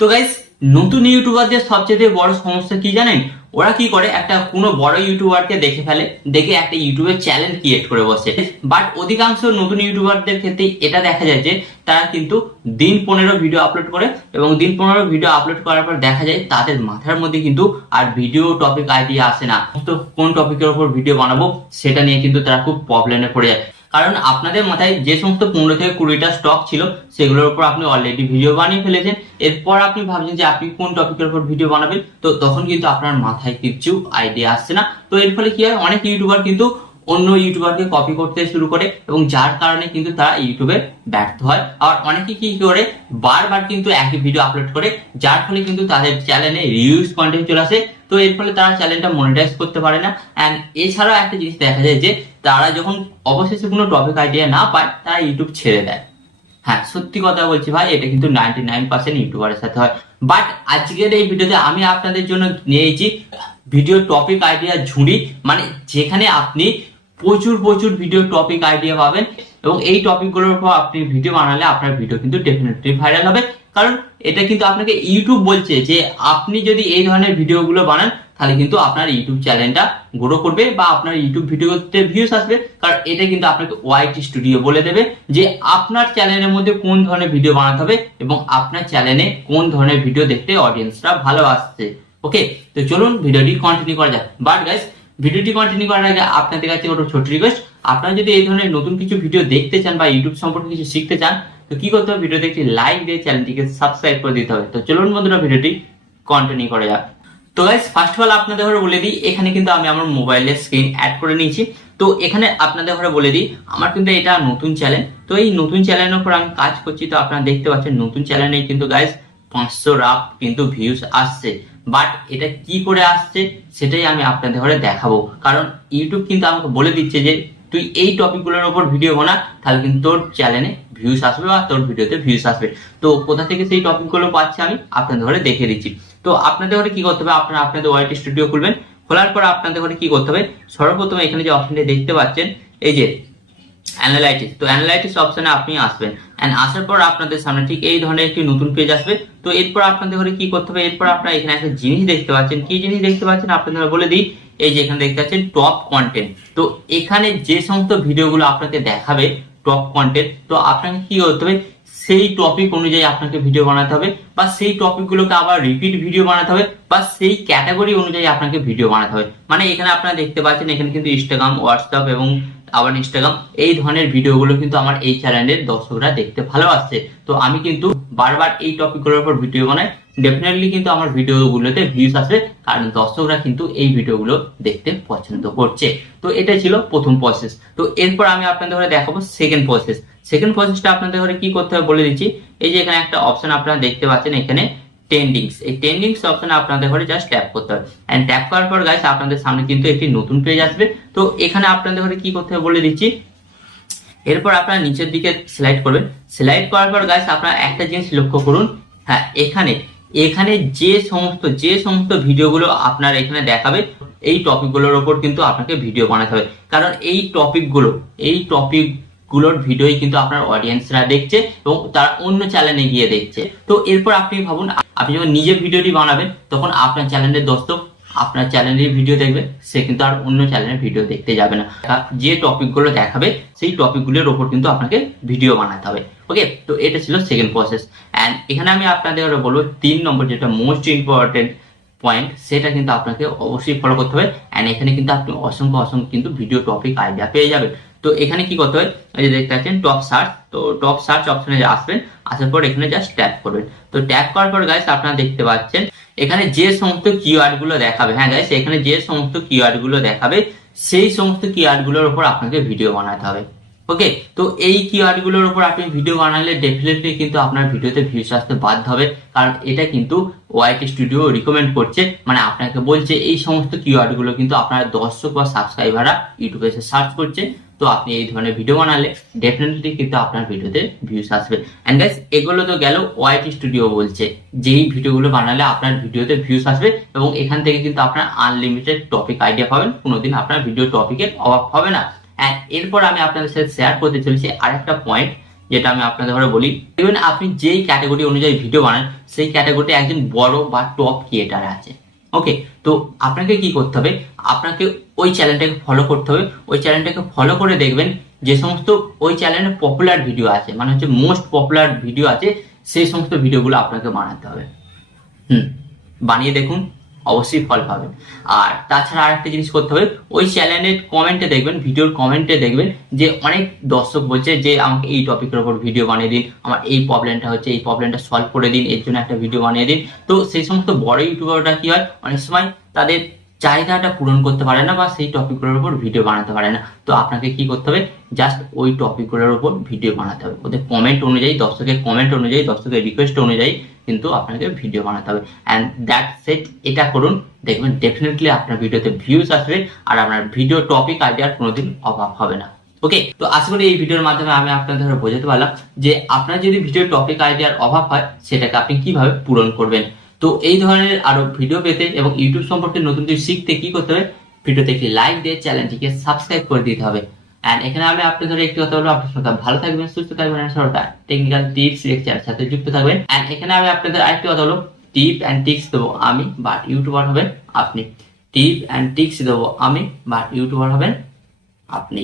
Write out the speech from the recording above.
তো গাইস, নতুন ইউটিউবারদের সবচেয়ে বড় সমস্যা কি জানেন? ওরা কি করে, একটা কোনো বড় ইউটিউবারকে দেখে ফেলে, দেখে একটা ইউটিউবের চ্যানেল ক্রিয়েট করে বসে। বাট অধিকাংশ নতুন ইউটিউবারদের ক্ষেত্রে এটা দেখা যায় যে তারা কিন্তু দিন 15 ভিডিও আপলোড করে, এবং দিন 15 ভিডিও আপলোড করার পর দেখা যায় তাদের মাথার মধ্যে কিন্তু আর ভিডিও টপিক আইডিয়া আসে না। তো কোন টপিকের উপর ভিডিও বানাবো সেটা নিয়ে কিন্তু তারা খুব প্রবলেমে পড়ে যায়। কারণ আপনাদের মাথায় যে সমস্ত 15 থেকে 20টা স্টক ছিল সেগুলোর উপর আপনি অলরেডি ভিডিও বানিয়ে ফেলেছেন। এরপর আপনি ভাবছেন যে আপনি কোন টপিকের উপর ভিডিও বানাবেন, তো তখন কিন্তু আপনার মাথায় কিছু আইডিয়া আসছে না। তো এর ফলে কি হয়, অনেক ইউটিউবার কিন্তু অন্য ইউটিউবারকে কপি করতে শুরু করে, এবং যার কারণে কিন্তু তারা ইউটিউবে ব্যর্থ হয়। আর অনেকে কি করে, বারবার কিন্তু একই ভিডিও আপলোড করে, যার ফলে কিন্তু তাদের চ্যানেলে রিউজ কন্টেন্ট চলে আসে। তো এর ফলে তারা চ্যানেলটা মনিটাইজ করতে পারে না। এন্ড এছাড়াও একটা জিনিস দেখা যায় যে তারা যখন অবশেষে কোনো টপিক আইডিয়া না পায়, তারা ইউটিউব ছেড়ে দেয়। হ্যাঁ, সত্যি কথা বলছি ভাই, এটা কিন্তু 99% ইউটিউবারের সাথে হয়। বাট আজকের এই ভিডিওতে আমি আপনাদের জন্য নিয়েছি ভিডিও টপিক আইডিয়া ঝুড়ি, মানে যেখানে আপনি প্রচুর প্রচুর ভিডিও টপিক আইডিয়া পাবেন, এবং এই টপিকগুলোর উপর আপনি ভিডিও বানালে আপনার ভিডিও কিন্তু ডেফিনেটলি ভাইরাল হবে। কারণ এটা কিন্তু আপনাকে ইউটিউব বলছে যে আপনি যদি এই ধরনের ভিডিওগুলো বানান, তাহলে কিন্তু আপনার ইউটিউব চ্যানেলটা গ্রো করবে, বা আপনার ইউটিউব ভিডিওতে ভিউজ আসবে। কারণ এটা কিন্তু আপনাকে ওয়াইটি স্টুডিও বলে দেবে যে আপনার চ্যানেলের মধ্যে কোন ধরনের ভিডিও বানাতে হবে, এবং আপনার চ্যানেলে কোন ধরনের ভিডিও দেখতে অডিয়েন্সরা ভালো আসছে। ওকে, তো চলুন ভিডিওটি কন্টিনিউ করা যাক। বাট গাইস, ভিডিওটি কন্টিনিউ করার আগে আপনাদের কাছে একটা ছোট রিকোয়েস্ট, আপনারা যদি এই ধরনের নতুন কিছু ভিডিও দেখতে চান বা ইউটিউব সম্পর্কে কিছু শিখতে চান, তো কি করতে হবে, ভিডিওতে একটি লাইক দিয়ে চ্যানেলটিকে সাবস্ক্রাইব করে দিতে হবে। তো চলুন বন্ধুরা, ভিডিওটি কন্টিনিউ করা যাক। তো গাইস, ফার্স্ট অফ অল আপনাদের ঘরে বলে দিই, এখানে কিন্তু আমি আমার মোবাইলের স্ক্রিন অ্যাড করে নিয়েছি। তো এখানে আপনাদের ঘরে বলে দিই, আমার কিন্তু এটা নতুন চ্যানেল। তো এই নতুন চ্যানেলের উপর আমি কাজ করছি। তো আপনারা দেখতে পাচ্ছেন নতুন চ্যানেলে কিন্তু গাইস 500 রাফ কিন্তু ভিউজ আসছে। বাট এটা কি করে আসছে সেটাই আমি আপনাদের ঘরে দেখাবো। কারণ ইউটিউব কিন্তু আমাকে বলে দিচ্ছে যে তুই এই টপিকগুলোর উপর ভিডিও বানা, তাহলে কিন্তু তোর চ্যানেলে ভিউজ আসবে বা তোর ভিডিওতে ভিউজ আসবে। তো কোথা থেকে সেই টপিকগুলো পাচ্ছি আমি আপনাদের ঘরে দেখিয়ে দিচ্ছি। তো আপনাদের ঘরে কি করতে হবে, আপনারা আপনাদের ওয়াইটি স্টুডিও খুলবেন। খোলার পর আপনাদের ঘরে কি করতে হবে, সর্বপ্রথম এখানে যে অপশনটি দেখতে পাচ্ছেন, এই যে অ্যানালাইটিক্স, তো অ্যানালাইটিক্স অপশনে আপনি আসবেন। এন্ড আসার পর আপনাদের সামনে ঠিক এই ধরনের একটি নতুন পেজ আসবে। তো এরপর আপনাদের ঘরে কি করতে হবে, এরপর আপনারা এখানে একটা জিনিস দেখতে পাচ্ছেন। কি জিনিস দেখতে পাচ্ছেন আপনাদের বলে দিই, এই যে এখানে দেখতে পাচ্ছেন টপ কন্টেন্ট। তো এখানে যে সমস্ত ভিডিওগুলো আপনাকে দেখাবে টপ কন্টেন্ট, তো আপনাকে কি করতে হবে, সেই টপিক অনুযায়ী আপনাকে ভিডিও বানাতে হবে, বা সেই টপিকগুলোকে আবার রিপিট ভিডিও বানাতে হবে, বা সেই ক্যাটাগরি অনুযায়ী আপনাকে ভিডিও বানাতে হবে। মানে এখানে আপনারা দেখতে পাচ্ছেন, এখানে কিন্তু ইনস্টাগ্রাম, হোয়াটসঅ্যাপ এবং আবার ইনস্টাগ্রাম, এই ধরনের ভিডিওগুলো কিন্তু আমার এই চ্যানেলের দর্শকরা দেখতে ভালোবাসছে। তো আমি কিন্তু বারবার এই টপিকগুলোর উপর ভিডিও বানাই, ডেফিনেটলি কিন্তু আমার ভিডিওগুলোতে ভিউজ আসবে, কারণ দর্শকরা কিন্তু এই ভিডিওগুলো দেখতে পছন্দ করছে। তো এটা ছিল প্রথম প্রসেস। তো এরপর আমি আপনাদের ঘরে দেখাবো সেকেন্ড প্রসেস। সেকেন্ড প্রসেসটা আপনাদের ঘরে কি করতে হবে বলে দিচ্ছি। এই যে এখানে একটা অপশন আপনারা দেখতে পাচ্ছেন, এখানে ট্রেন্ডিংস, এই ট্রেন্ডিংস অপশনে আপনাদের ঘরে জাস্ট ট্যাপ করতে হবে। এন্ড ট্যাপ করার পর গাইস আপনাদের সামনে কিন্তু একটি নতুন পেজ আসবে। তো এখানে আপনাদের ঘরে কি করতে হবে বলে দিচ্ছি। এরপর আপনারা নিচের দিকে স্লাইড করবেন। স্লাইড করার পর গাইস আপনারা একটা জিনিস লক্ষ্য করুন, হ্যাঁ, এখানে এখানে যে সমস্ত ভিডিওগুলো আপনার এখানে দেখাবে, এই টপিকগুলোর উপর কিন্তু আপনাকে ভিডিও বানাতে হবে। কারণ এই টপিকগুলোর ভিডিওই কিন্তু আপনার অডিয়েন্সরা দেখছে, এবং তারা অন্য চ্যানেলে গিয়ে দেখছে। তো এরপর আপনি ভাবুন, আপনি যখন নিজে ভিডিওটি বানাবেন, তখন আপনার চ্যানেলের দর্শক আপনার চ্যানেলের ভিডিও দেখবে, সে কিন্তু আর অন্য চ্যানেলের ভিডিও দেখতে যাবে না। যে টপিকগুলো দেখাবে সেই টপিকগুলোর উপর কিন্তু আপনাকে ভিডিও বানাতে হবে। ওকে, তো এটা ছিল সেকেন্ড প্রসেস। এন্ড এখানে আমি আপনাদের বলবো 3 নম্বর যেটা মোস্ট ইম্পর্টেন্ট পয়েন্ট, সেটা কিন্তু আপনাকে অবশ্যই ফলো করতে হবে। এন্ড এখানে কিন্তু আপনি অসংখ্য কিন্তু ভিডিও টপিক আইডিয়া পেয়ে যাবেন। তো এখানে কি করতে হবে, এই যে দেখতে পাচ্ছেন টপ সার্চ, তো টপ সার্চ অপশনে আসবেন। আসার পর এখানে জাস্ট ট্যাপ করবেন। তো ট্যাপ করার পর গাইস আপনারা দেখতে পাচ্ছেন এখানে যে সমস্ত কিওয়ার্ড গুলো দেখাবে, হ্যাঁ গাইস, এখানে যে সমস্ত কিওয়ার্ড গুলো দেখাবে সেই সমস্ত কিওয়ার্ড গুলোর উপর আপনাকে ভিডিও বানাতে হবে। ওকে, তো এই কিওয়ার্ড গুলোর উপর আপনি ভিডিও বানালে ডেফিনেটলি কিন্তু আপনার ভিডিওতে ভিউজ আসতে বাধ্য হবে। কারণ এটা কিন্তু ওয়াইটি স্টুডিও রিকমেন্ড করছে, মানে আপনাকে বলছে এই সমস্ত কিওয়ার্ড গুলো কিন্তু আপনার দর্শক বা সাবস্ক্রাইবাররা ইউটিউবে এসে সার্চ করছে। তো আপনি এই ধরনের ভিডিও বানালে ডেফিনেটলি কিন্তু আপনার ভিডিওতে ভিউজ আসবে। এন্ড গাইস, এগুলো তো গেল ওয়াইটি স্টুডিও বলছে যেই ভিডিওগুলো বানালে আপনার ভিডিওতে ভিউজ আসবে, এবং এখান থেকে কিন্তু আপনার আনলিমিটেড টপিক আইডিয়া পাবেন, কোনোদিন আপনার ভিডিও টপিকের অভাব হবে না। এরপর আমি আপনাদের সাথে শেয়ার করতে চলেছি আরেকটা পয়েন্ট, যেটা আমি আপনাদের ঘরে বলি, দেখবেন আপনি যেই ক্যাটাগরি অনুযায়ী ভিডিও বানান সেই ক্যাটাগরিতে একজন বড় বা টপ ক্রিয়েটার আছে। ওকে, তো আপনাকে কি করতে হবে, আপনাকে ওই চ্যানেলটাকে ফলো করতে হবে। ওই চ্যানেলটাকে ফলো করে দেখবেন যে সমস্ত ওই চ্যানেলে পপুলার ভিডিও আছে, মানে হচ্ছে মোস্ট পপুলার ভিডিও আছে, সেই সমস্ত ভিডিওগুলো আপনাকে বানাতে হবে। বানিয়ে দেখুন, অবশ্যই ফল পাবেন। আর তাছাড়া আরেকটা জিনিস করতে হবে, ওই চ্যানেলের কমেন্টে দেখবেন, ভিডিওর কমেন্টে দেখবেন যে অনেক দর্শক বলছে যে আমাকে এই টপিকের উপর ভিডিও বানিয়ে দিন, আমার এই প্রবলেমটা হচ্ছে, এই প্রবলেমটা সলভ করে দিন, এর জন্য একটা ভিডিও বানিয়ে দিন। তো সেই সমস্ত বড় ইউটিউবাররা কি হয়, অনেক সময় তাদের চাহিদাটা পূরণ করতে পারে না বা সেই টপিকগুলোর উপর ভিডিও বানাতে পারে না। তো আপনাকে কি করতে হবে, জাস্ট ওই টপিকগুলোর উপর ভিডিও বানাতে হবে, ওদের কমেন্ট অনুযায়ী, দর্শকের কমেন্ট অনুযায়ী, দর্শকের রিকোয়েস্ট অনুযায়ী কিন্তু আপনাকে ভিডিও বানাতে হবে। অ্যান্ড দ্যাট সেট, এটা করুন, দেখবেন ডেফিনেটলি আপনার ভিডিওতে ভিউজ আসবে আর আপনার ভিডিও টপিক আইডিয়ার কোনোদিন অভাব হবে না। ওকে, তো আশা করি এই ভিডিওর মাধ্যমে আমি আপনাদের বোঝাতে পারলাম যে আপনার যদি ভিডিও টপিক আইডিয়ার অভাব হয় সেটাকে আপনি কিভাবে পূরণ করবেন। তো এই ধরনের আরো ভিডিও পেতে এবং ইউটিউব সম্পর্কে নতুন কিছু শিখতে কি করতে হবে, ভিডিওতে একটি লাইক দিয়ে চ্যানেলটিকে সাবস্ক্রাইব করে দিতে হবে। এন্ড এখানে আমি আপনাদের একটি কথা বলবো, আপনার সবাই ভালো থাকবেন, সুস্থ থাকবেন, আর সবাই টেকনিক্যাল টিপস লেকচারের সাথে যুক্ত থাকবেন। এন্ড এখানে আমি আপনাদের আরেকটি কথা বলবো, টিপ এন্ড টিপস দেবো আমি, বাট ইউটিউবার হবেন আপনি। টিপ এন্ড টিপস দেবো আমি, বাট ইউটিউবার হবেন আপনি।